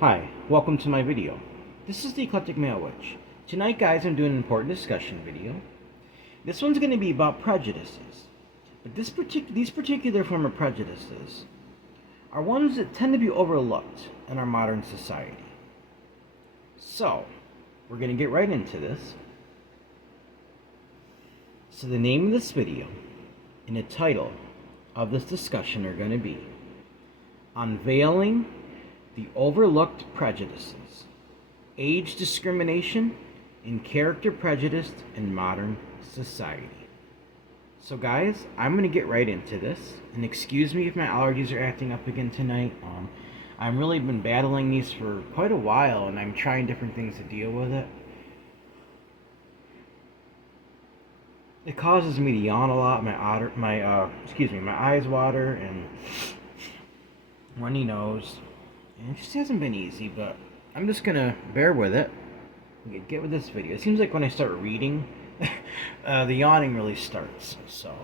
Hi, welcome to my video. This is the Eclectic Male Witch. Tonight, guys, I'm doing an important discussion video. This one's going to be about prejudices. But these particular form of prejudices are ones that tend to be overlooked in our modern society. So, we're going to get right into this. So the name of this video and the title of this discussion are going to be Unveiling the Overlooked Prejudices, Age Discrimination, and Character Prejudice in Modern Society. So guys, I'm going to get right into this, and excuse me if my allergies are acting up again tonight. I've really been battling these for quite a while, and I'm trying different things to deal with it. It causes me to yawn a lot, my eyes water, and runny nose. And it just hasn't been easy, but I'm just gonna bear with it. Get with this video. It seems like when I start reading, the yawning really starts. So,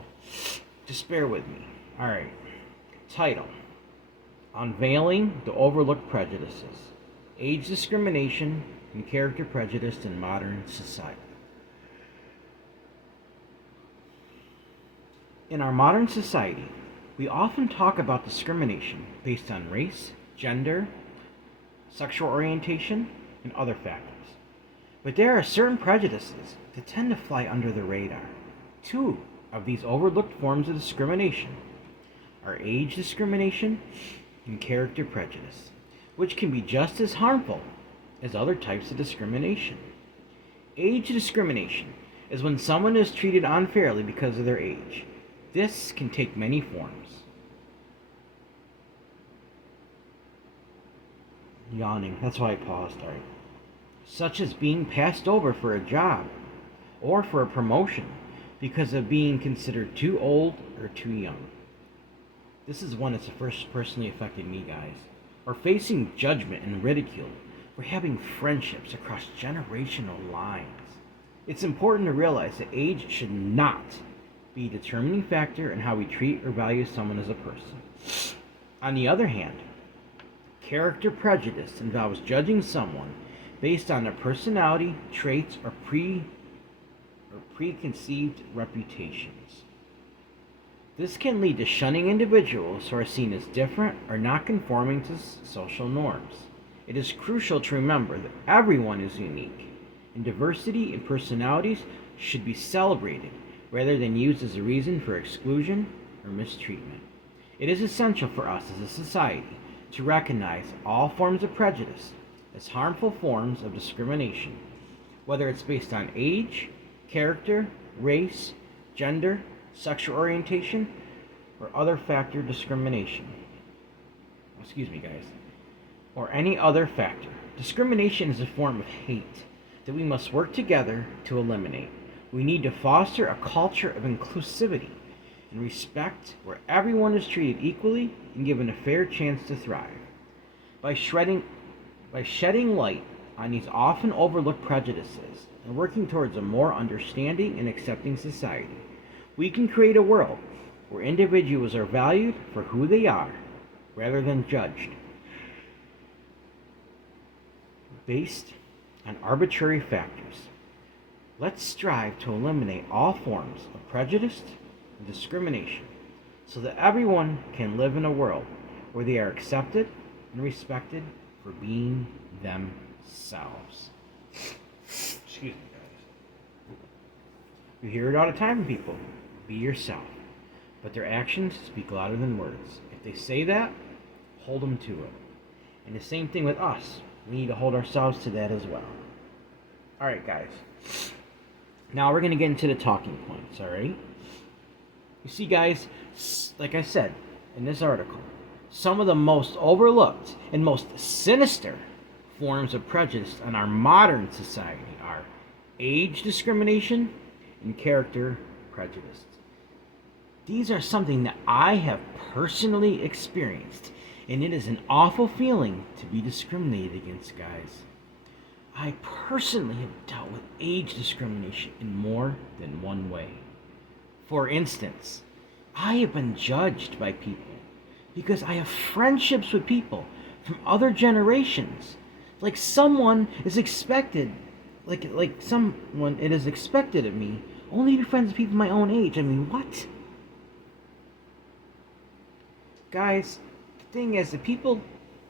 just bear with me. Alright. Title: Unveiling the Overlooked Prejudices, Age Discrimination, and Character Prejudice in Modern Society. In our modern society, we often talk about discrimination based on race, gender, sexual orientation, and other factors. But there are certain prejudices that tend to fly under the radar. Two of these overlooked forms of discrimination are age discrimination and character prejudice, which can be just as harmful as other types of discrimination. Age discrimination is when someone is treated unfairly because of their age. This can take many forms. Yawning, that's why I paused, alright. Such as being passed over for a job or for a promotion because of being considered too old or too young. This is one that's first personally affected me, guys. Or facing judgment and ridicule for having friendships across generational lines. It's important to realize that age should not be a determining factor in how we treat or value someone as a person. On the other hand, character prejudice involves judging someone based on their personality, traits, or preconceived reputations. This can lead to shunning individuals who are seen as different or not conforming to social norms. It is crucial to remember that everyone is unique, and diversity in personalities should be celebrated rather than used as a reason for exclusion or mistreatment. It is essential for us as a society to recognize all forms of prejudice as harmful forms of discrimination, whether it's based on age, character, race, gender, sexual orientation, or other factor discrimination. Or any other factor. Discrimination is a form of hate that we must work together to eliminate. We need to foster a culture of inclusivity and respect where everyone is treated equally and given a fair chance to thrive. By shedding light on these often overlooked prejudices and working towards a more understanding and accepting society, we can create a world where individuals are valued for who they are rather than judged based on arbitrary factors. Let's strive to eliminate all forms of prejudice and discrimination so that everyone can live in a world where they are accepted and respected for being themselves. Excuse me, guys. You hear it all the time from people. Be yourself. But their actions speak louder than words. If they say that, hold them to it. And the same thing with us. We need to hold ourselves to that as well. Alright, guys. Now we're going to get into the talking points, alright? You see, guys, like I said in this article, some of the most overlooked and most sinister forms of prejudice in our modern society are age discrimination and character prejudice. These are something that I have personally experienced, and it is an awful feeling to be discriminated against, guys. I personally have dealt with age discrimination in more than one way. For instance, I have been judged by people because I have friendships with people from other generations. Like someone is expected, like someone it is expected of me only to be friends with people my own age. I mean, what? Guys, the thing is,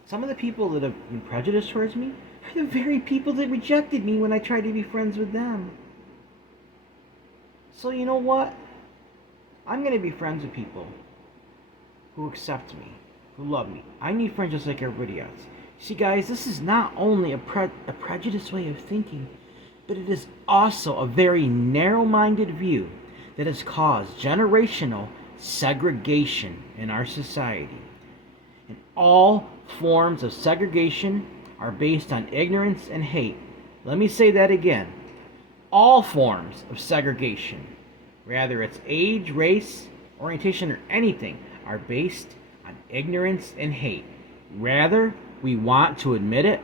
some of the people that have been prejudiced towards me are the very people that rejected me when I tried to be friends with them. So you know what? I'm going to be friends with people who accept me, who love me. I need friends just like everybody else. See, guys, this is not only a prejudiced way of thinking, but it is also a very narrow-minded view that has caused generational segregation in our society. And all forms of segregation are based on ignorance and hate. Let me say that again. All forms of segregation, whether it's age, race, orientation, or anything, are based on ignorance and hate, whether we want to admit it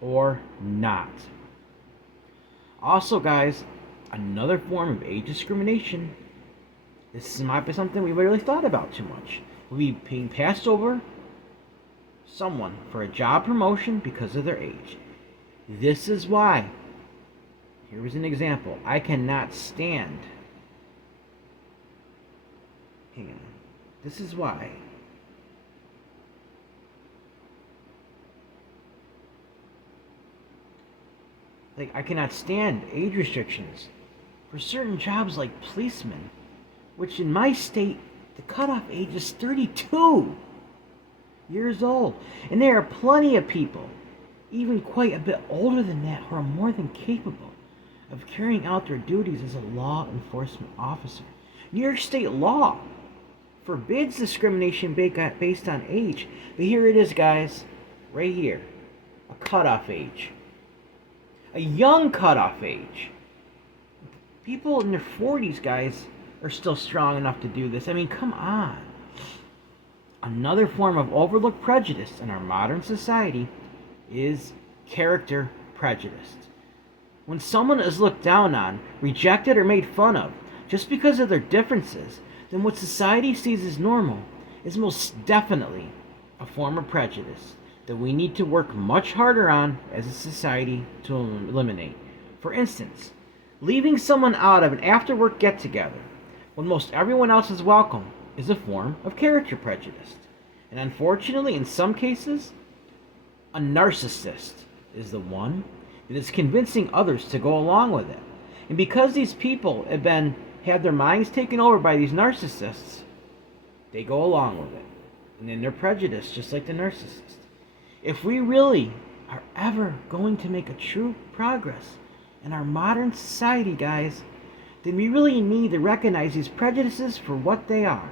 or not. Also, guys, another form of age discrimination. This might be something we really thought about too much. We'll be being passed over someone for a job promotion because of their age. This is why. Here is an example. I cannot stand. Hang on. This is why. Like, I cannot stand age restrictions for certain jobs like policemen, which in my state, the cutoff age is 32 years old. And there are plenty of people, even quite a bit older than that, who are more than capable of carrying out their duties as a law enforcement officer. New York state law forbids discrimination based on age. But here it is, guys, right here, a cutoff age. A young cutoff age. People in their 40s, guys, are still strong enough to do this. I mean, come on. Another form of overlooked prejudice in our modern society is character prejudice. When someone is looked down on, rejected, or made fun of just because of their differences, then what society sees as normal is most definitely a form of prejudice that we need to work much harder on as a society to eliminate. For instance, leaving someone out of an after-work get-together when most everyone else is welcome is a form of character prejudice. And unfortunately, in some cases, a narcissist is the one that is convincing others to go along with it. And because these people have their minds taken over by these narcissists, they go along with it. And then they're prejudiced just like the narcissist. If we really are ever going to make a true progress in our modern society, guys, then we really need to recognize these prejudices for what they are,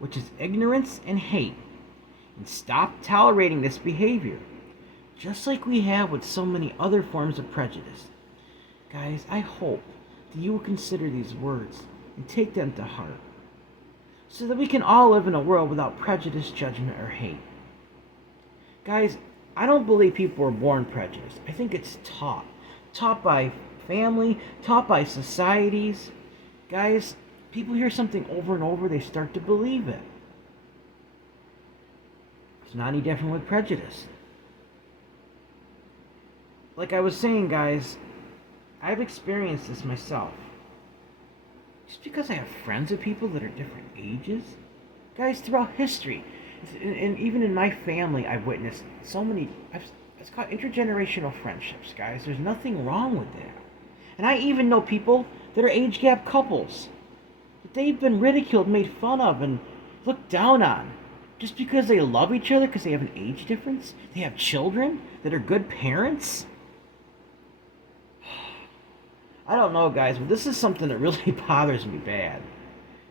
which is ignorance and hate, and stop tolerating this behavior, just like we have with so many other forms of prejudice. Guys, I hope that you will consider these words and take them to heart, so that we can all live in a world without prejudice, judgment, or hate. Guys, I don't believe people are born prejudiced. I think it's taught. Taught by family, taught by societies. Guys, people hear something over and over, they start to believe it. It's not any different with prejudice. Like I was saying, guys, I've experienced this myself. Just because I have friends with people that are different ages, guys, throughout history, and even in my family, I've witnessed so many. It's called intergenerational friendships, guys. There's nothing wrong with that. And I even know people that are age gap couples that they've been ridiculed, made fun of, and looked down on just because they love each other, because they have an age difference. They have children that are good parents. I don't know, guys, but this is something that really bothers me bad.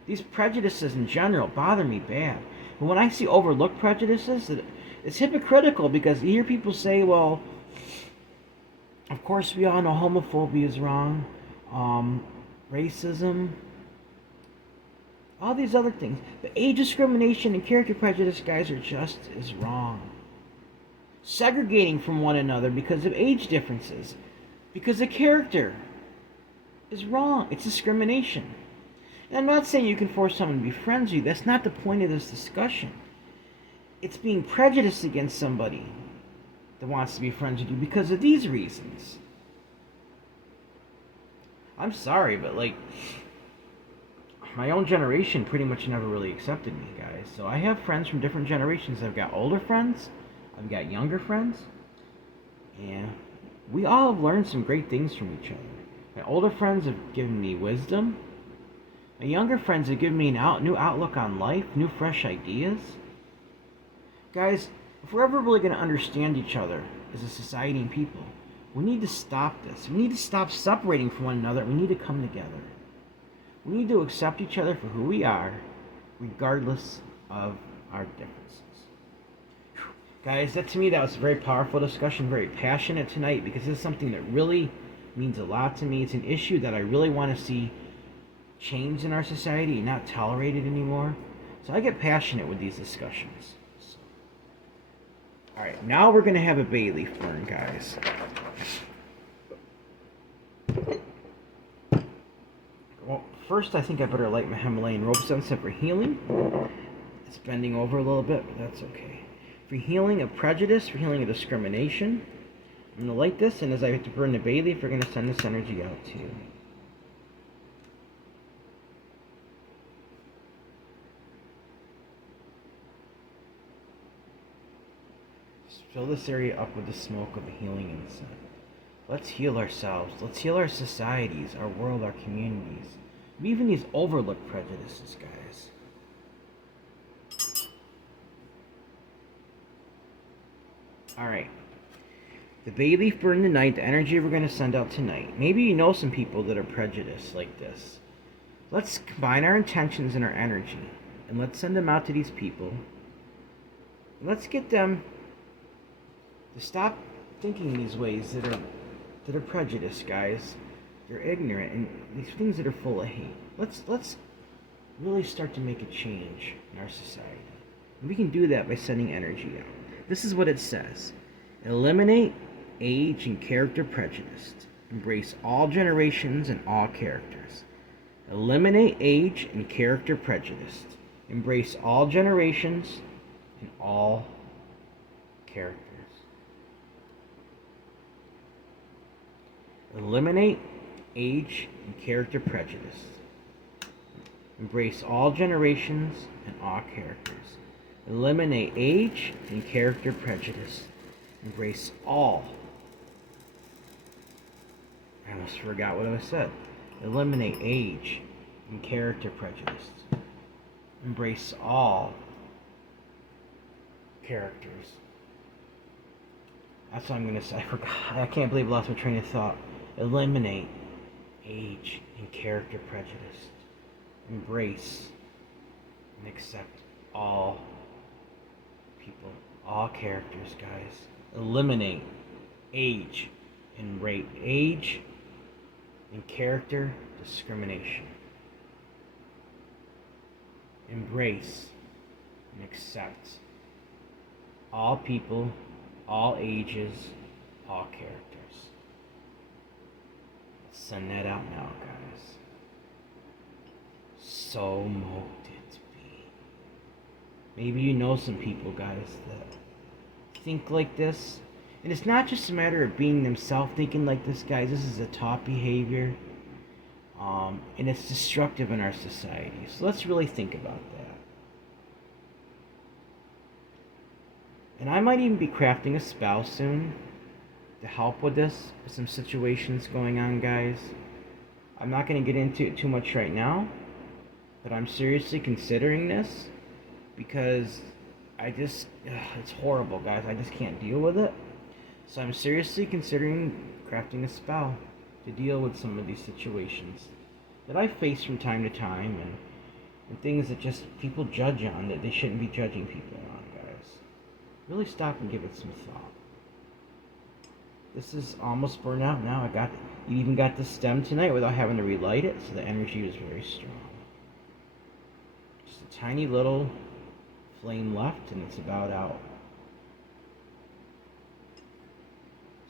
These prejudices in general bother me bad. But when I see overlooked prejudices, it's hypocritical, because you hear people say, well, of course we all know homophobia is wrong, racism, all these other things. But age discrimination and character prejudice, guys, are just as wrong. Segregating from one another because of age differences, because of character, is wrong. It's discrimination. And I'm not saying you can force someone to be friends with you. That's not the point of this discussion. it's being prejudiced against somebody that wants to be friends with you because of these reasons. I'm sorry, but like, my own generation pretty much never really accepted me, guys. So I have friends from different generations. I've got older friends, I've got younger friends, and we all have learned some great things from each other. My older friends have given me wisdom. My younger friends have given me a new outlook on life, new fresh ideas. Guys, if we're ever really going to understand each other as a society and people, we need to stop this. We need to stop separating from one another. We need to come together. We need to accept each other for who we are, regardless of our differences. Guys, that was a very powerful discussion, very passionate tonight, because this is something that really means a lot to me. It's an issue that I really want to see change in our society and not tolerated anymore. So I get passionate with these discussions. Alright, now we're going to have a bay leaf burn, guys. Well, first I think I better light my Himalayan rope sunset for healing. It's bending over a little bit, but that's okay. For healing of prejudice, for healing of discrimination. I'm going to light this, and as I have to burn the bay leaf, we're going to send this energy out to you. Fill this area up with the smoke of the healing incense. Let's heal ourselves. Let's heal our societies, our world, our communities. Even these overlooked prejudices, guys. Alright. The bay leaf burned tonight, the energy we're going to send out tonight. Maybe you know some people that are prejudiced like this. Let's combine our intentions and our energy. And let's send them out to these people. Let's get them to stop thinking these ways that are prejudiced, guys. They're ignorant and these things that are full of hate. Let's really start to make a change in our society. And we can do that by sending energy out. This is what it says. Eliminate age and character prejudice. Embrace all generations and all characters. Eliminate age and character prejudice. Embrace all generations and all characters. Eliminate age and character prejudice. Embrace all generations and all characters. Eliminate age and character prejudice. Embrace all. I almost forgot what I said. Eliminate age and character prejudice. Embrace all characters. That's what I'm going to say. I forgot. I can't believe I lost my train of thought. Eliminate age and character prejudice. Embrace and accept all people, all characters, guys. Eliminate age and character discrimination. Embrace and accept all people, all ages, all characters. Let's send that out now, guys. So mote it be. Maybe you know some people, guys, that think like this. And it's not just a matter of being themselves thinking like this, guys. This is a taught behavior. And it's destructive in our society. So let's really think about that. And I might even be crafting a spell soon to help with this, with some situations going on, guys. I'm not going to get into it too much right now, but I'm seriously considering this because it's horrible, guys. I just can't deal with it. So I'm seriously considering crafting a spell to deal with some of these situations that I face from time to time, and things that just people judge on that they shouldn't be judging people on, guys. Really stop and give it some thought. This is almost burned out now. You even got the stem tonight without having to relight it, so the energy was very strong. Just a tiny little flame left, and it's about out.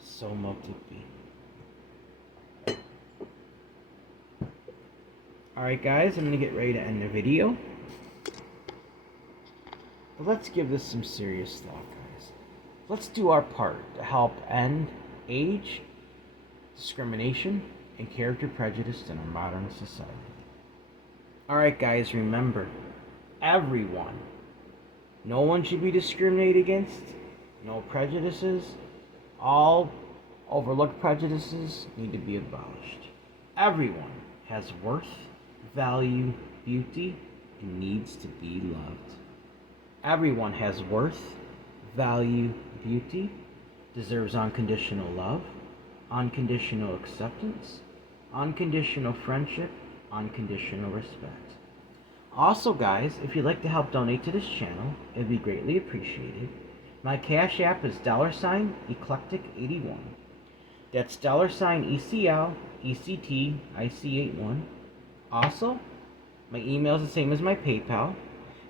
So mote it be. Alright guys, I'm going to get ready to end the video. But let's give this some serious thought, guys. Let's do our part to help end age, discrimination, and character prejudice in our modern society. Alright, guys, remember, everyone, no one should be discriminated against, no prejudices, all overlooked prejudices need to be abolished. Everyone has worth, value, beauty, and needs to be loved. Everyone has worth, value, beauty, deserves unconditional love, unconditional acceptance, unconditional friendship, unconditional respect. Also, guys, if you'd like to help donate to this channel, it would be greatly appreciated. My Cash App is $eclectic81. That's $ECLECTIC81. Also, my email is the same as my PayPal.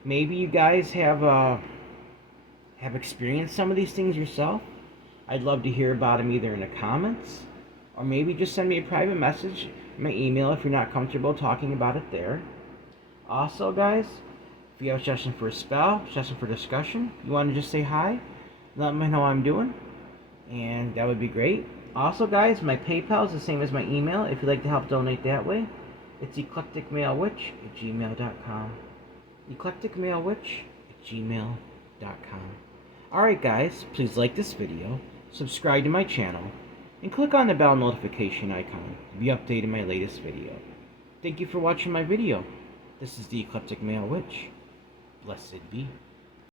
Maybe you guys have experienced some of these things yourself. I'd love to hear about them either in the comments, or maybe just send me a private message in my email if you're not comfortable talking about it there. Also, guys, if you have a session for a spell, session for discussion, you want to just say hi, let me know how I'm doing, and that would be great. Also, guys, my PayPal is the same as my email if you'd like to help donate that way. It's eclecticmalewitch@gmail.com. eclecticmalewitch@gmail.com. Alright, guys, please like this video, subscribe to my channel, and click on the bell notification icon to be updated my latest video. Thank you for watching my video. This is the Eclectic Male Witch. Blessed be.